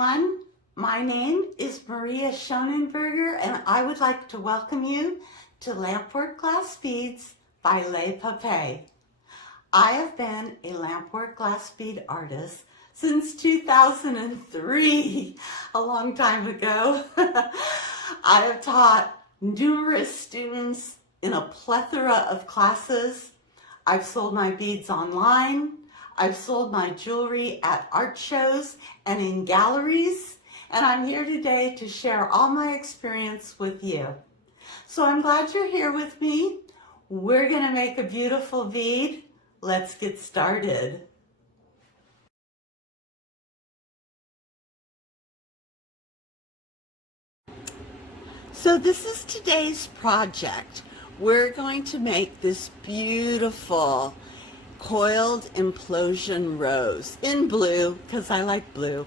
everyone. My name is Maria Schoenenberger, and I would like to welcome you to Lampwork Glass Beads by LePoppet. I have been a Lampwork glass bead artist since 2003, a long time ago. I have taught numerous students in a plethora of classes. I've sold my beads online. I've sold my jewelry at art shows and in galleries, and I'm here today to share all my experience with you. So I'm glad you're here with me. We're going to make a beautiful bead. Let's get started. So this is today's project. We're going to make this beautiful coiled implosion rose in blue, because I like blue.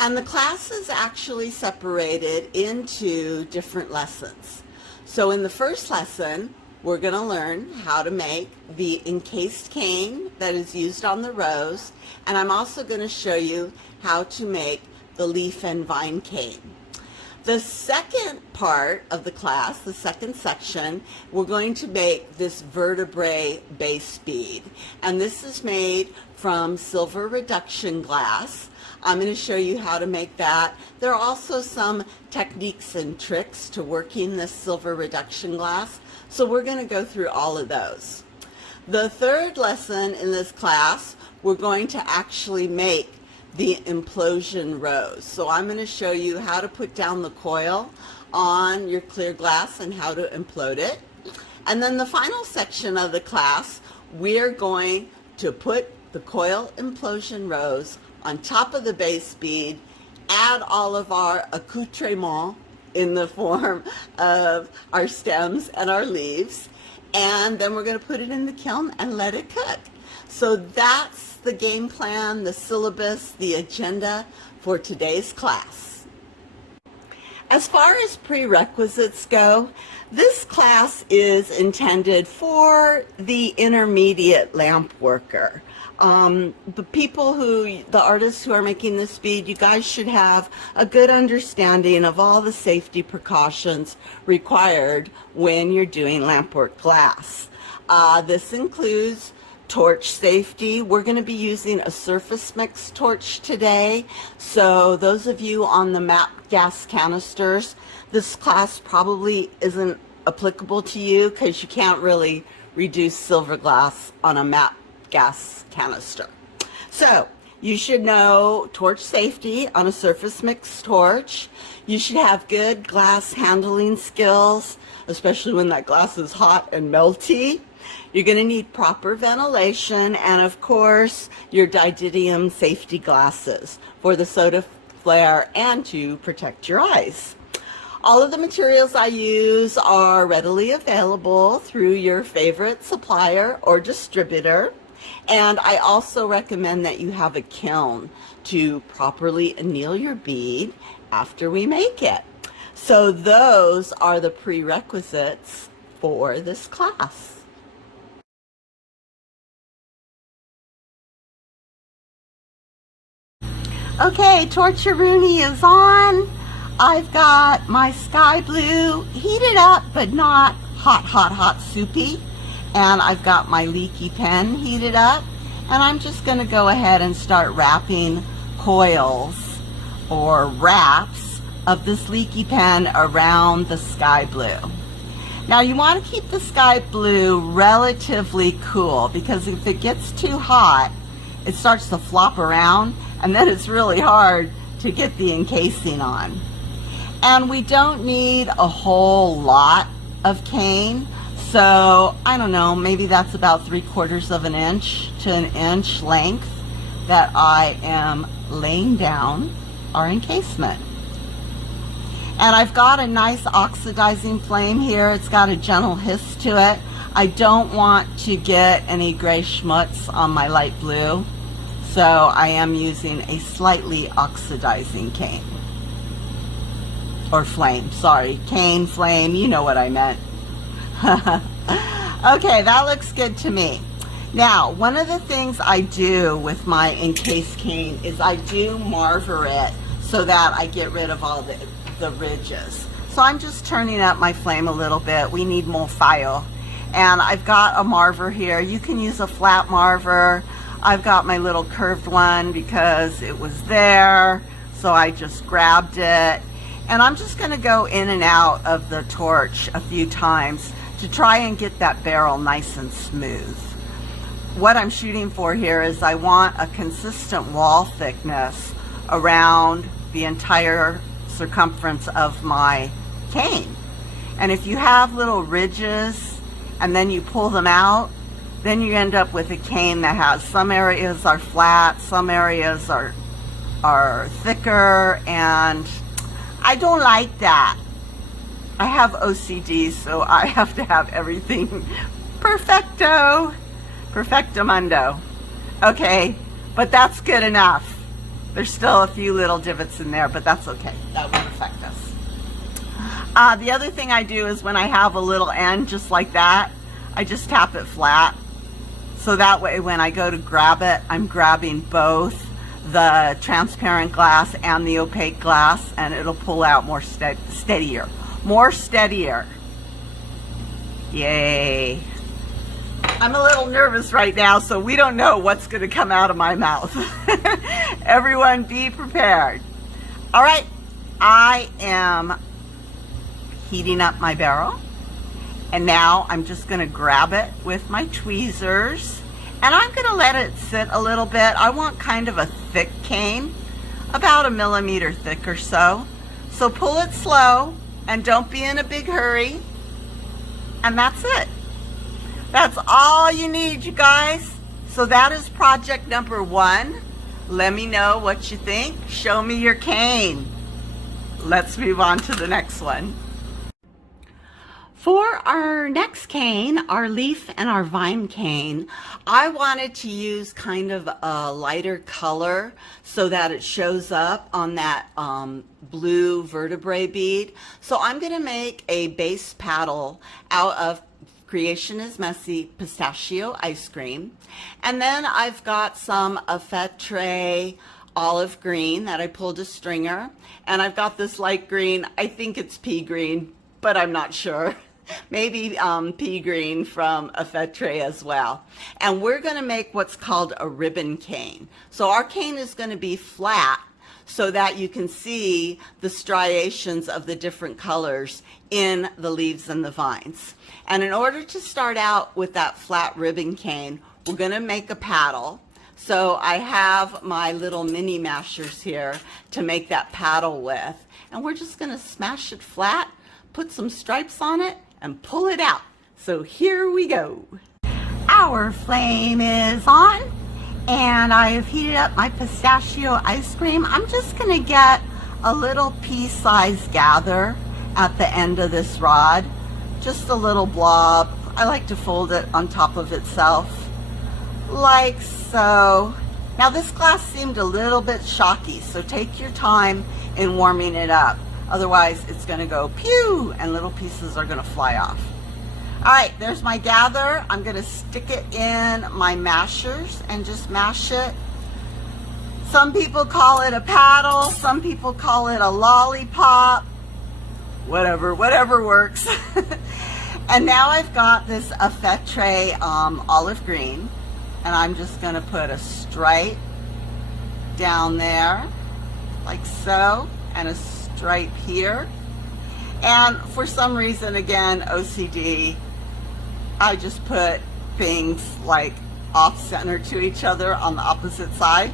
And the class is actually separated into different lessons. So in the first lesson, we're going to learn how to make the encased cane that is used on the rose, and I'm also going to show you how to make the leaf and vine cane. The second part of the class, the second section, we're going to make this Vertebrae base bead. And this is made from silver reduction glass. I'm going to show you how to make that. There are also some techniques and tricks to working this silver reduction glass. So we're going to go through all of those. The third lesson in this class, we're going to actually make the implosion rose. So I'm going to show you how to put down the coil on your clear glass and how to implode it. And then the final section of the class, we're going to put the coil implosion rose on top of the base bead, add all of our accoutrements in the form of our stems and our leaves, and then we're going to put it in the kiln and let it cook. So that's the game plan, the syllabus, the agenda for today's class. As far as prerequisites go, this class is intended for the intermediate lamp worker. The artists who are making this bead, you guys should have a good understanding of all the safety precautions required when you're doing lampwork glass. This includes torch safety. We're going to be using a surface mix torch today. So those of you on the MAP gas canisters, this class probably isn't applicable to you because you can't really reduce silver glass on a MAP gas canister. So you should know torch safety on a surface mix torch. You should have good glass handling skills, especially when that glass is hot and melty. You're going to need proper ventilation and, of course, your didymium safety glasses for the soda flare and to protect your eyes. All of the materials I use are readily available through your favorite supplier or distributor. And I also recommend that you have a kiln to properly anneal your bead after we make it. So those are the prerequisites for this class. Okay, torch-a-rooney is on. I've got my sky blue heated up, but not hot, soupy. And I've got my leaky pen heated up. And I'm just going to go ahead and start wrapping coils or wraps of this leaky pen around the sky blue. Now you want to keep the sky blue relatively cool, because if it gets too hot, it starts to flop around, and then it's really hard to get the encasing on. And we don't need a whole lot of cane, so I don't know, maybe that's about 3/4 of an inch to an inch length that I am laying down our encasement. And I've got a nice oxidizing flame here. It's got a gentle hiss to it. I don't want to get any gray schmutz on my light blue, so I am using a slightly oxidizing cane. Or flame, sorry. Cane, flame, you know what I meant. Okay, that looks good to me. Now, one of the things I do with my encased cane is I do marver it so that I get rid of all the ridges. So I'm just turning up my flame a little bit. We need more fire. And I've got a marver here. You can use a flat marver. I've got my little curved one because it was there, so I just grabbed it. And I'm just going to go in and out of the torch a few times to try and get that barrel nice and smooth. What I'm shooting for here is I want a consistent wall thickness around the entire circumference of my cane. And if you have little ridges and then you pull them out, then you end up with a cane that has some areas are flat, some areas are thicker, and I don't like that. I have OCD, so I have to have everything perfecto mundo. Okay, but that's good enough. There's still a few little divots in there, but that's okay. That won't affect us. The other thing I do is when I have a little end just like that, I just tap it flat. So that way when I go to grab it, I'm grabbing both the transparent glass and the opaque glass, and it'll pull out more steadier. More steadier. Yay. I'm a little nervous right now, so we don't know what's going to come out of my mouth. Everyone be prepared. All right, I am heating up my barrel, and now I'm just going to grab it with my tweezers, and I'm going to let it sit a little bit. I want kind of a thick cane, about 1 millimeter thick or so. So pull it slow and don't be in a big hurry, and that's it. That's all you need, you guys. So that is project number 1. Let me know what you think. Show me your cane. Let's move on to the next one. For our next cane, our leaf and our vine cane, I wanted to use kind of a lighter color so that it shows up on that blue vertebrae bead. So I'm going to make a base paddle out of Creation is Messy pistachio ice cream. And then I've got some Vertebrae olive green that I pulled a stringer. And I've got this light green, I think it's pea green, but I'm not sure. Maybe pea green from Vertebrae as well. And we're going to make what's called a ribbon cane. So our cane is going to be flat so that you can see the striations of the different colors in the leaves and the vines. And in order to start out with that flat ribbon cane, we're going to make a paddle. So I have my little mini mashers here to make that paddle with. And we're just going to smash it flat, put some stripes on it, and pull it out. So here we go. Our flame is on, and I have heated up my pistachio ice cream. I'm just gonna get a little pea-sized gather at the end of this rod, just a little blob. I like to fold it on top of itself, like so. Now this glass seemed a little bit shocky, so take your time in warming it up. Otherwise, it's going to go pew, and little pieces are going to fly off. All right, there's my gather. I'm going to stick it in my mashers and just mash it. Some people call it a paddle. Some people call it a lollipop. Whatever works. And now I've got this Vertebrae olive green, and I'm just going to put a stripe down there, like so, and a stripe here. And for some reason, again, OCD, I just put things like off center to each other on the opposite side.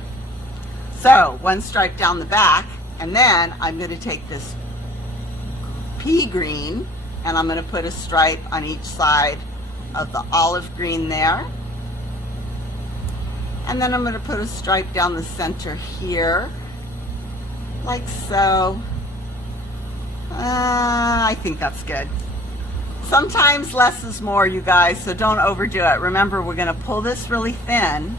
So one stripe down the back, and then I'm going to take this pea green and I'm going to put a stripe on each side of the olive green there. And then I'm going to put a stripe down the center here, like so. I think that's good. Sometimes less is more, you guys, so don't overdo it. Remember, we're going to pull this really thin,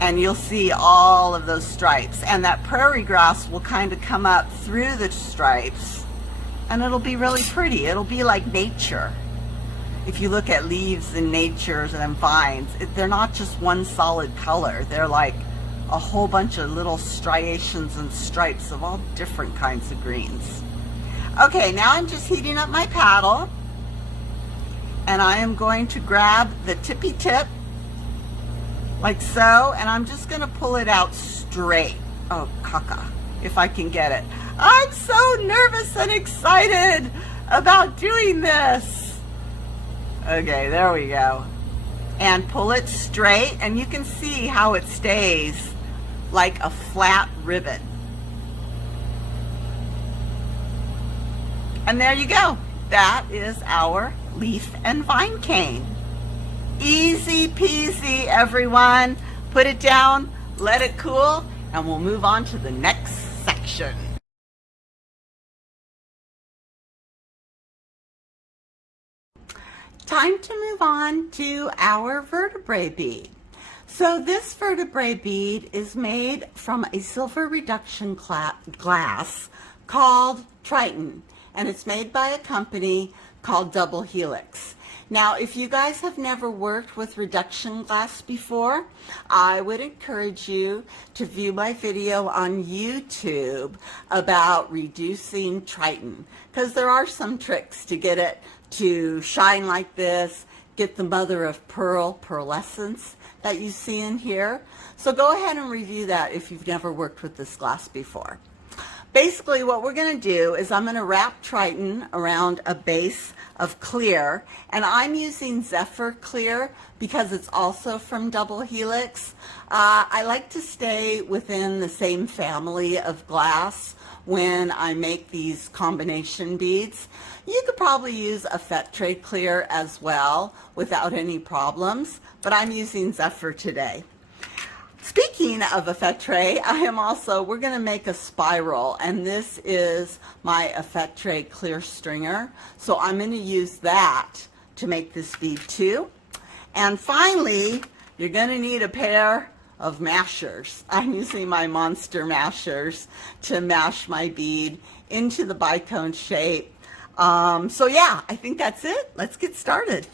and you'll see all of those stripes. And that prairie grass will kind of come up through the stripes, and it'll be really pretty. It'll be like nature. If you look at leaves in nature and vines, they're not just one solid color. They're like a whole bunch of little striations and stripes of all different kinds of greens. Okay, now I'm just heating up my paddle, and I am going to grab the tippy tip like so, and I'm just going to pull it out straight. Oh, caca, if I can get it. I'm so nervous and excited about doing this. Okay, there we go. And pull it straight, and you can see how it stays like a flat ribbon. And there you go. That is our leaf and vine cane. Easy peasy, everyone. Put it down, let it cool, and we'll move on to the next section. Time to move on to our vertebrae bead. So this vertebrae bead is made from a silver reduction glass called Triton, and it's made by a company called Double Helix. Now, if you guys have never worked with reduction glass before, I would encourage you to view my video on YouTube about reducing Triton, because there are some tricks to get it to shine like this, get the mother of pearl pearlescence that you see in here. So go ahead and review that if you've never worked with this glass before. Basically, what we're going to do is I'm going to wrap Triton around a base of clear, and I'm using Zephyr clear because it's also from Double Helix. I like to stay within the same family of glass when I make these combination beads. You could probably use a Vertebrae clear as well without any problems, but I'm using Zephyr today. Speaking of a Vertebrae, we're going to make a spiral, and this is my Vertebrae clear stringer. So I'm going to use that to make this bead too. And finally, you're going to need a pair of mashers. I'm using my monster mashers to mash my bead into the bicone shape. So yeah, I think that's it. Let's get started.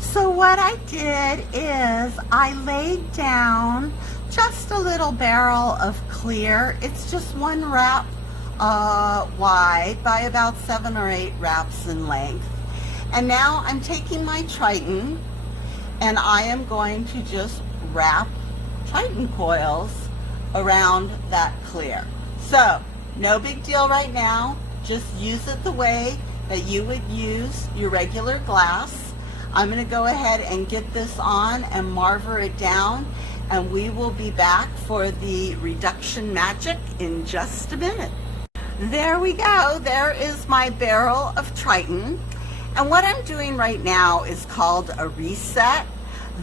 So what I did is I laid down just a little barrel of clear. It's just one wrap wide by about 7 or 8 wraps in length. And now I'm taking my Triton, and I am going to just wrap Triton coils around that clear. So no big deal right now. Just use it the way that you would use your regular glass. I'm going to go ahead and get this on and marver it down, and we will be back for the reduction magic in just a minute. There we go. There is my barrel of Triton. And what I'm doing right now is called a reset.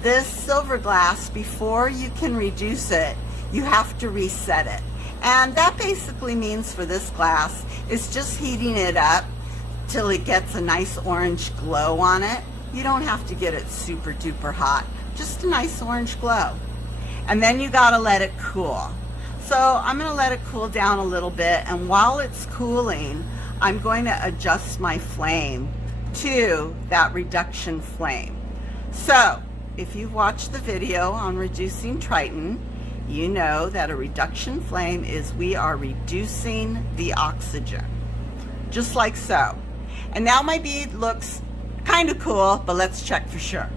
This silver glass, before you can reduce it, you have to reset it. And that basically means for this glass is just heating it up till it gets a nice orange glow on it. You don't have to get it super duper hot, just a nice orange glow. And then you gotta let it cool. So I'm gonna let it cool down a little bit, and while it's cooling, I'm going to adjust my flame to that reduction flame. So if you've watched the video on reducing Triton, you know that a reduction flame is we are reducing the oxygen, just like so. And now my bead looks kind of cool, but let's check for sure.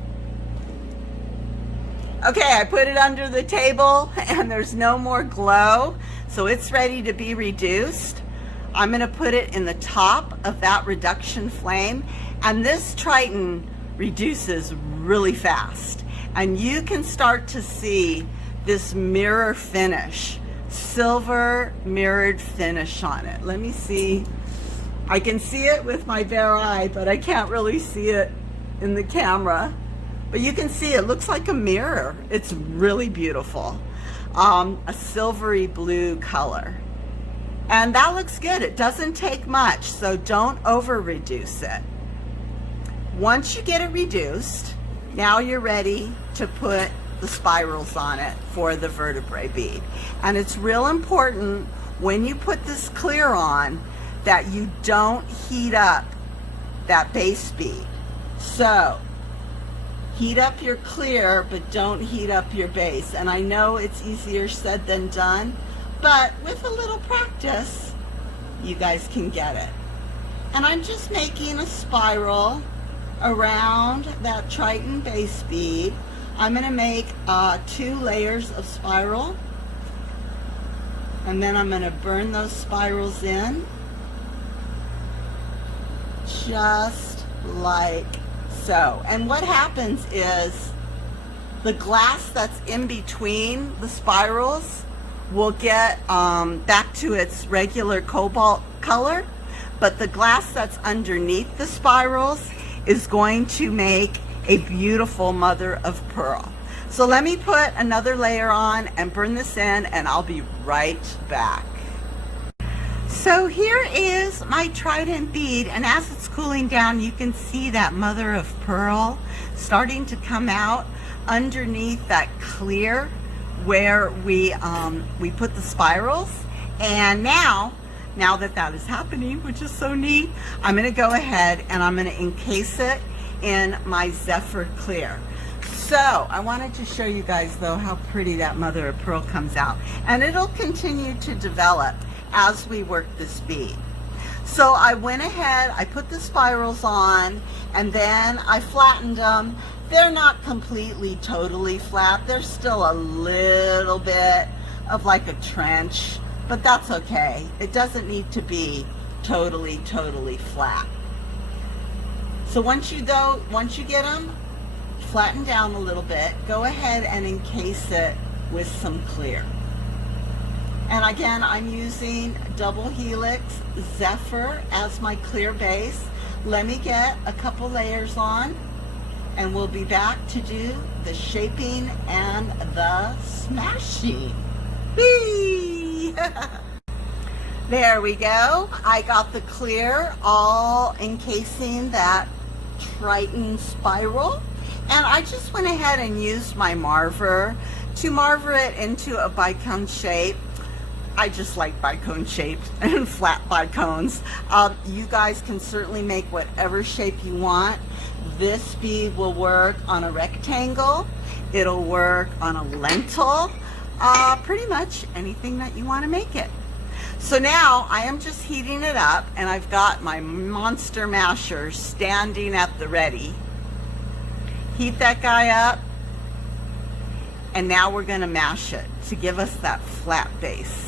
Okay, I put it under the table and there's no more glow, so it's ready to be reduced. I'm going to put it in the top of that reduction flame, and this Triton reduces really fast, and you can start to see this mirror finish, silver mirrored finish on it. Let me see. I can see it with my bare eye, but I can't really see it in the camera. But you can see it looks like a mirror. It's really beautiful. A silvery blue color. And that looks good. It doesn't take much, so don't over reduce it. Once you get it reduced, now you're ready to put the spirals on it for the vertebrae bead. And it's real important when you put this clear on that you don't heat up that base bead. So Heat up your clear, but don't heat up your base. And I know it's easier said than done, but with a little practice, you guys can get it. And I'm just making a spiral around that Triton base bead. I'm going to make 2 layers of spiral, and then I'm going to burn those spirals in just like so. And what happens is the glass that's in between the spirals will get back to its regular cobalt color, but the glass that's underneath the spirals is going to make a beautiful mother of pearl. So let me put another layer on and burn this in, and I'll be right back. So here is my Trident bead, and as it's cooling down, you can see that mother of pearl starting to come out underneath that clear where we put the spirals. And now that is happening, which is so neat, I'm going to go ahead and I'm going to encase it in my Zephyr clear. So I wanted to show you guys though how pretty that mother of pearl comes out, and it'll continue to develop as we work this bead. So I went ahead, I put the spirals on, and then I flattened them. They're not completely totally flat. There's still a little bit of like a trench, but that's okay. It doesn't need to be totally flat. So once you get them flattened down a little bit, go ahead and encase it with some clear. And again, I'm using double helix Zephyr as my clear base. Let me get a couple layers on, and we'll be back to do the shaping and the smashing. Whee! There we go. I got the clear all encasing that Triton spiral, and I just went ahead and used my marver to marver it into a bicone shape. I just like bicone shapes and flat bicones. You guys can certainly make whatever shape you want. This bead will work on a rectangle. It'll work on a lentil. Pretty much anything that you want to make it. So now I am just heating it up, and I've got my monster masher standing at the ready. Heat that guy up, and now we're going to mash it to give us that flat base.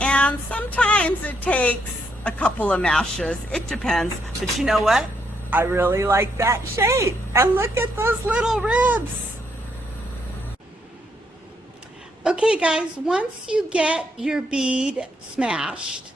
And sometimes it takes a couple of mashes. It depends. But you know what? I really like that shape. And look at those little ribs. Okay, guys, once you get your bead smashed,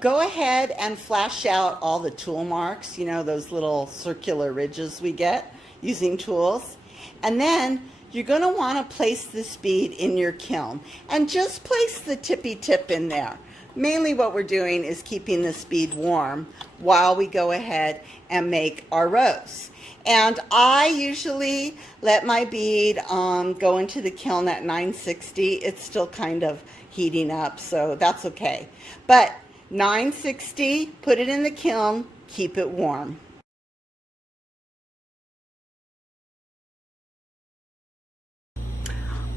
go ahead and flash out all the tool marks, you know, those little circular ridges we get using tools. And then you're going to want to place this bead in your kiln, and just place the tippy tip in there. Mainly what we're doing is keeping this bead warm while we go ahead and make our rows. And I usually let my bead go into the kiln at 960. It's still kind of heating up, so that's okay. But 960, put it in the kiln, keep it warm.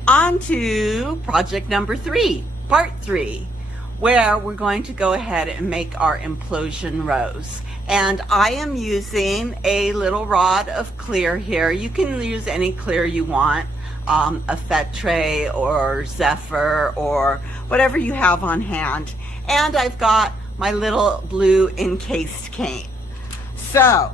On to project number 3, part 3, where we're going to go ahead and make our implosion rows. And I am using a little rod of clear here. You can use any clear you want, a Vertebrae or Zephyr or whatever you have on hand. And I've got my little blue encased cane. So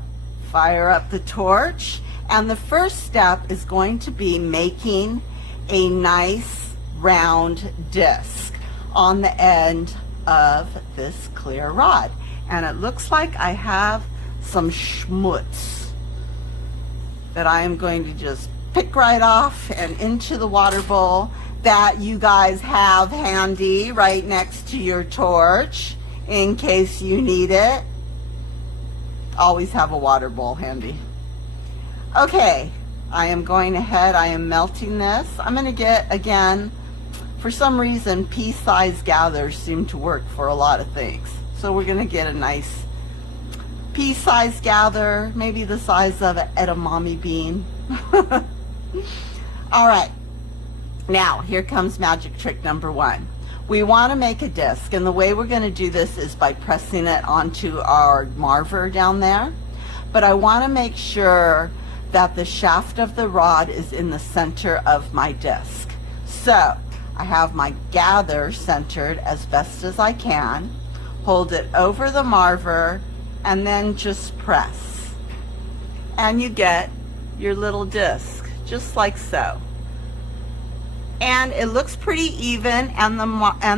fire up the torch, and the first step is going to be making a nice round disc on the end of this clear rod. And it looks like I have some schmutz that I am going to just pick right off and into the water bowl that you guys have handy right next to your torch in case you need it. Always have a water bowl handy. Okay, I am going ahead, I am melting this. I'm going to get, again, for some reason, pea-sized gathers seem to work for a lot of things. So we're going to get a nice pea-sized gather, maybe the size of an edamame bean. All right, now here comes magic trick number one. We want to make a disc, and the way we're going to do this is by pressing it onto our marver down there. But I want to make sure that the shaft of the rod is in the center of my disc. So I have my gather centered as best as I can, hold it over the marver, and then just press. And you get your little disc, just like so. And it looks pretty even, and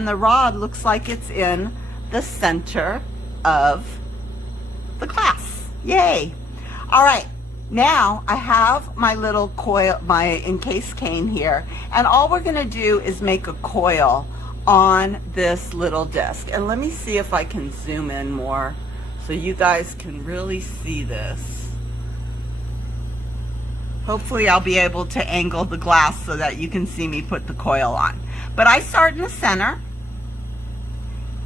the rod looks like it's in the center of the glass. Yay! All right, now I have my little coil, my encased cane here, and all we're going to do is make a coil on this little disc. And let me see if I can zoom in more so you guys can really see this. Hopefully I'll be able to angle the glass so that you can see me put the coil on. But I start in the center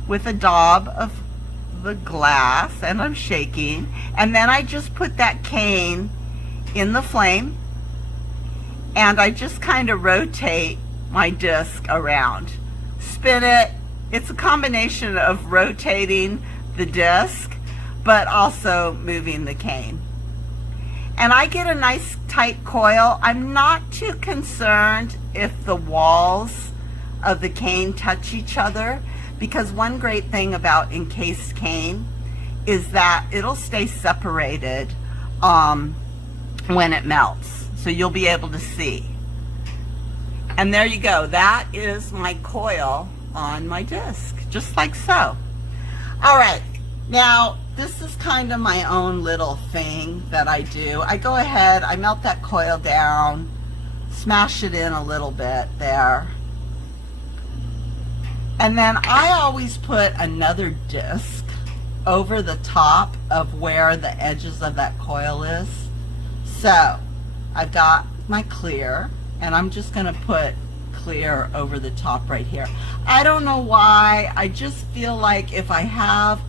with a daub of the glass, and I'm shaking, and then I just put that cane in the flame, and I just kind of rotate my disc around. Spin it. It's a combination of rotating the disc but also moving the cane. And I get a nice tight coil. I'm not too concerned if the walls of the cane touch each other, because one great thing about encased cane is that it'll stay separated when it melts. So you'll be able to see. And there you go. That is my coil on my disc, just like so. All right. Now, this is kind of my own little thing that I do. I go ahead, I melt that coil down, smash it in a little bit there. And then I always put another disc over the top of where the edges of that coil is. So, I've got my clear, and I'm just going to put clear over the top right here. I don't know why, I just feel like if I have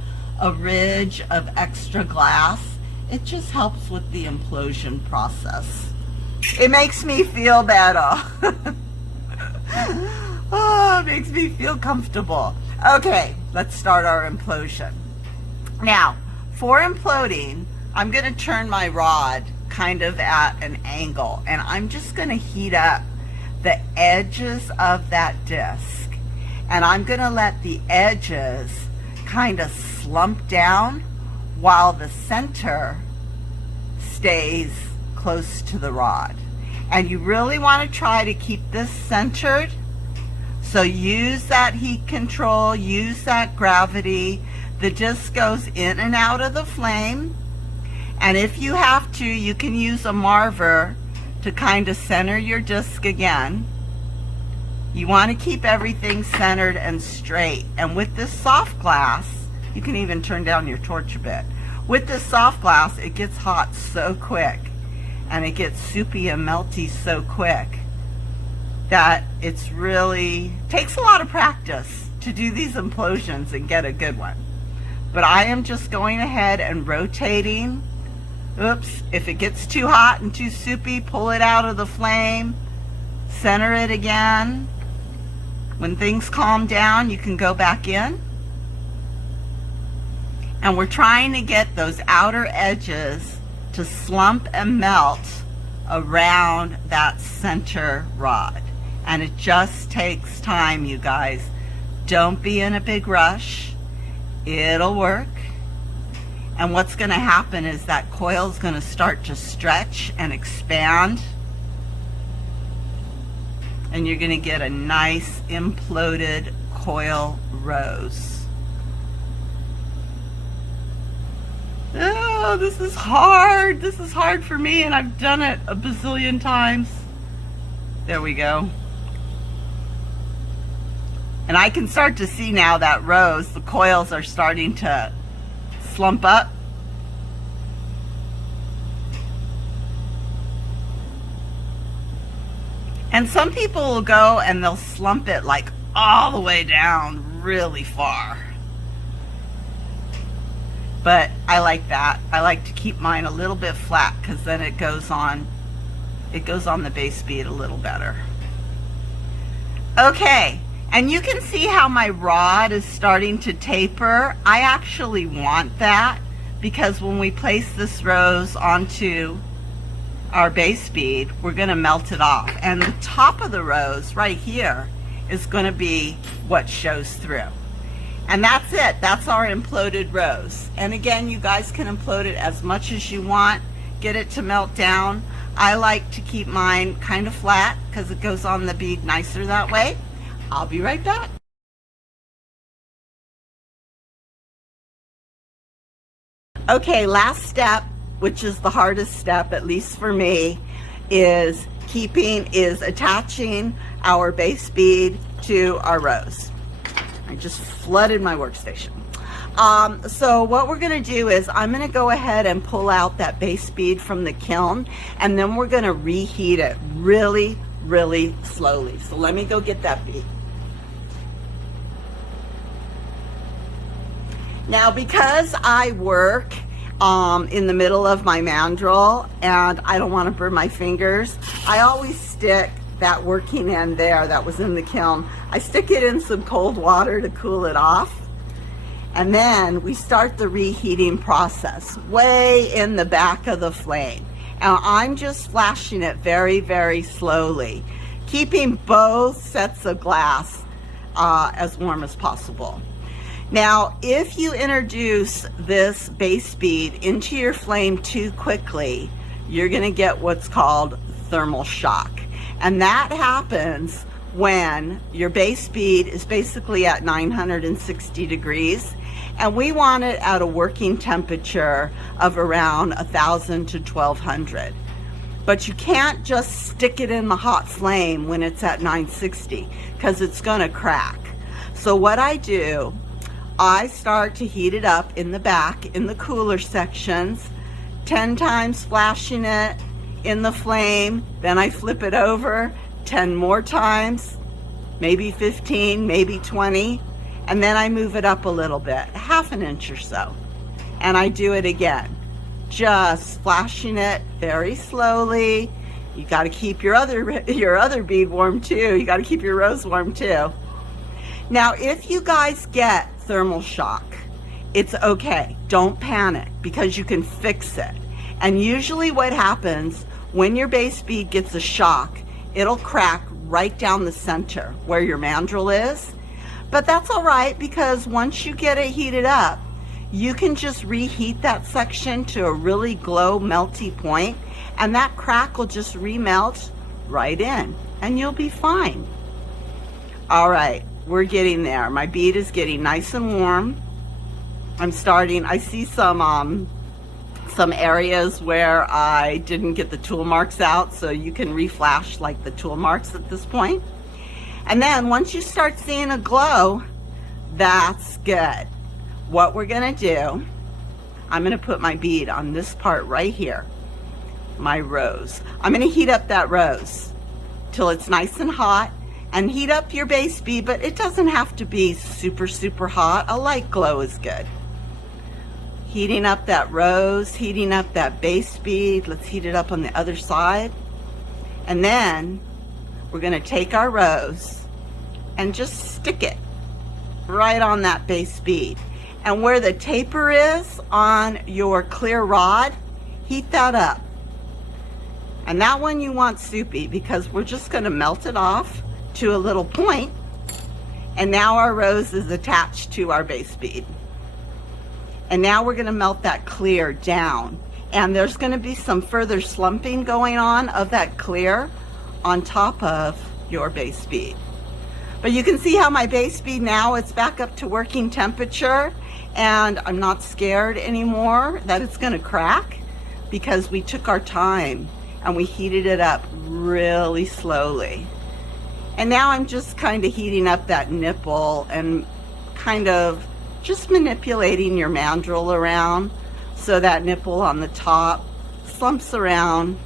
a ridge of extra glass, it just helps with the implosion process. It makes me feel better. Oh, it makes me feel comfortable. Okay, let's start our implosion. Now, for imploding, I'm going to turn my rod kind of at an angle, and I'm just going to heat up the edges of that disc, and I'm going to let the edges kind of slump down while the center stays close to the rod. And you really want to try to keep this centered. So use that heat control, use that gravity. The disc goes in and out of the flame. And if you have to, you can use a marver to kind of center your disc again. You want to keep everything centered and straight. And with this soft glass, you can even turn down your torch a bit. With this soft glass, it gets hot so quick, and it gets soupy and melty so quick that it's really takes a lot of practice to do these implosions and get a good one. But I am just going ahead and rotating. Oops, if it gets too hot and too soupy, pull it out of the flame, center it again. When things calm down, you can go back in. And we're trying to get those outer edges to slump and melt around that center rod. And it just takes time, you guys. Don't be in a big rush. It'll work. And what's going to happen is that coil's going to start to stretch and expand. And you're going to get a nice imploded coil rose. Oh, this is hard. This is hard for me, and I've done it a bazillion times. There we go. And I can start to see now that rose, the coils are starting to slump up. And some people will go and they'll slump it like all the way down really far. but I like that. I like to keep mine a little bit flat because then it goes on the base bead a little better. Okay, and you can see how my rod is starting to taper. I actually want that because when we place this rose onto our base bead, we're going to melt it off. And the top of the rose right here is going to be what shows through. And that's it. That's our imploded rose. And again, you guys can implode it as much as you want. Get it to melt down. I like to keep mine kind of flat because it goes on the bead nicer that way. I'll be right back. Okay, last step, which is the hardest step, at least for me, is attaching our base bead to our rose. I just flooded my workstation. So what we're going to do is I'm going to go ahead and pull out that base bead from the kiln, and then we're going to reheat it really, really slowly. So let me go get that bead. Now, because I work in the middle of my mandrel and I don't want to burn my fingers, I always stick that working end there that was in the kiln. I stick it in some cold water to cool it off. And then we start the reheating process way in the back of the flame. And I'm just flashing it very, very slowly, keeping both sets of glass as warm as possible. Now, if you introduce this base bead into your flame too quickly, you're going to get what's called thermal shock. And that happens when your base bead is basically at 960 degrees. And we want it at a working temperature of around 1,000 to 1,200. But you can't just stick it in the hot flame when it's at 960 because it's going to crack. So what I do, I start to heat it up in the back in the cooler sections, 10 times flashing it in the flame. Then I flip it over 10 more times, maybe 15, maybe 20. And then I move it up a little bit, half an inch or so. And I do it again, just flashing it very slowly. You got to keep your other bead warm too. You got to keep your rose warm too. Now, if you guys get thermal shock, it's okay. Don't panic because you can fix it. And usually what happens when your base bead gets a shock, it'll crack right down the center where your mandrel is. But that's all right because once you get it heated up, you can just reheat that section to a really glow melty point, and that crack will just remelt right in and you'll be fine. All right, we're getting there. My bead is getting nice and warm. I see some areas where I didn't get the tool marks out, so you can reflash like the tool marks at this point. And then once you start seeing a glow, that's good. What we're gonna do, I'm gonna put my bead on this part right here, my rose. I'm gonna heat up that rose till it's nice and hot, and heat up your base bead, but it doesn't have to be super, super hot. A light glow is good. Heating up that rose, heating up that base bead. Let's heat it up on the other side. And then we're going to take our rose and just stick it right on that base bead. And where the taper is on your clear rod, heat that up. And that one you want soupy because we're just going to melt it off to a little point. And now our rose is attached to our base bead. And now we're going to melt that clear down. And there's going to be some further slumping going on of that clear on top of your base bead. But you can see how my base bead now, it's back up to working temperature, and I'm not scared anymore that it's going to crack because we took our time and we heated it up really slowly. And now I'm just kind of heating up that nipple and kind of just manipulating your mandrel around so that nipple on the top slumps around.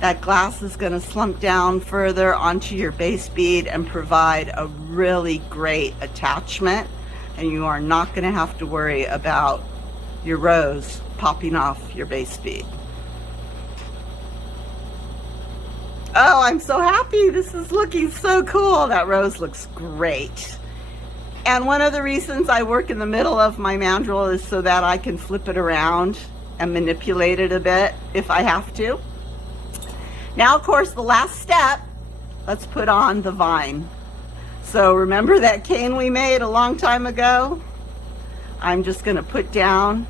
That glass is going to slump down further onto your base bead and provide a really great attachment, and you are not going to have to worry about your rose popping off your base bead. Oh, I'm so happy. This is looking so cool. That rose looks great. And one of the reasons I work in the middle of my mandrel is so that I can flip it around and manipulate it a bit if I have to. Now, of course, the last step, let's put on the vine. So remember that cane we made a long time ago? I'm just going to put down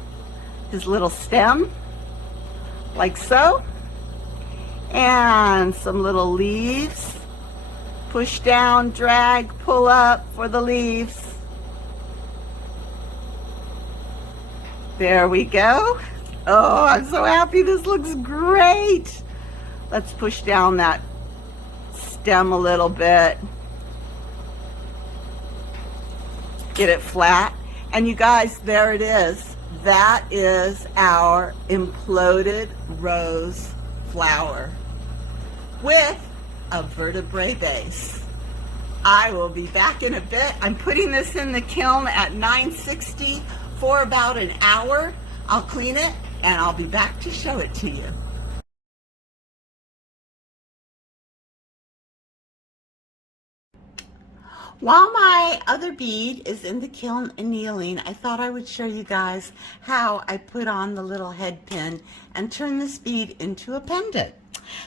his little stem, like so. And some little leaves. Push down, drag, pull up for the leaves. There we go. Oh, I'm so happy. This looks great. Let's push down that stem a little bit. Get it flat. And you guys, there it is. That is our imploded rose flower with a vertebrae base. I will be back in a bit. I'm putting this in the kiln at 960 for about an hour. I'll clean it and I'll be back to show it to you. While my other bead is in the kiln annealing, I thought I would show you guys how I put on the little head pin and turn this bead into a pendant.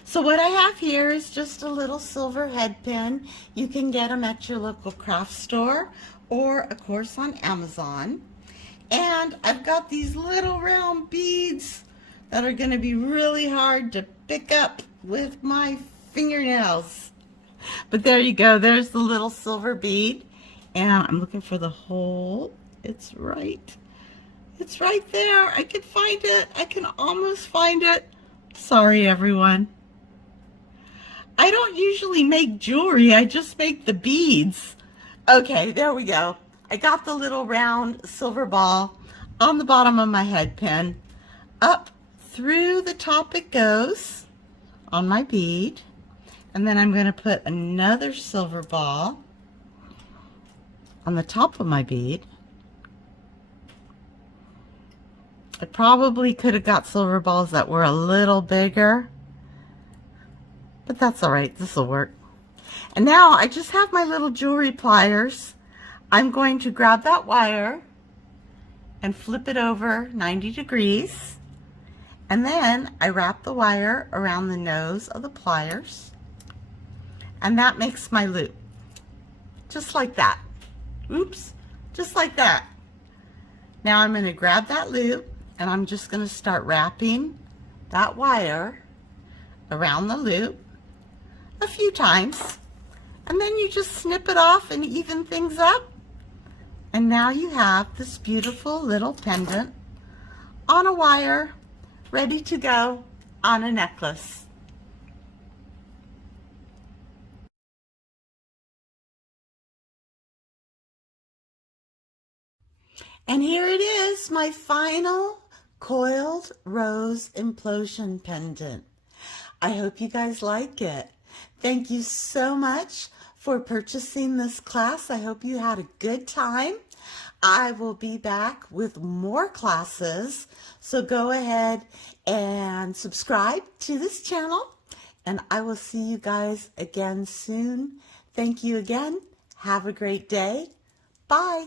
So what I have here is just a little silver head pin. You can get them at your local craft store or, of course, on Amazon. And I've got these little round beads that are going to be really hard to pick up with my fingernails. But there you go. There's the little silver bead. And I'm looking for the hole. It's right there. I can find it. I can almost find it. Sorry, everyone. I don't usually make jewelry. I just make the beads. Okay, there we go. I got the little round silver ball on the bottom of my head pin. Up through the top it goes on my bead. And then I'm going to put another silver ball on the top of my bead. I probably could have got silver balls that were a little bigger, but that's all right. This will work. And now I just have my little jewelry pliers. I'm going to grab that wire and flip it over 90 degrees. And then I wrap the wire around the nose of the pliers. And that makes my loop. Just like that. Oops, just like that. Now I'm going to grab that loop and I'm just going to start wrapping that wire around the loop a few times. And then you just snip it off and even things up. And now you have this beautiful little pendant on a wire, ready to go on a necklace. And here it is, my final coiled rose implosion pendant. I hope you guys like it. Thank you so much for purchasing this class. I hope you had a good time. I will be back with more classes, so go ahead and subscribe to this channel, and I will see you guys again soon. Thank you again. Have a great day. Bye.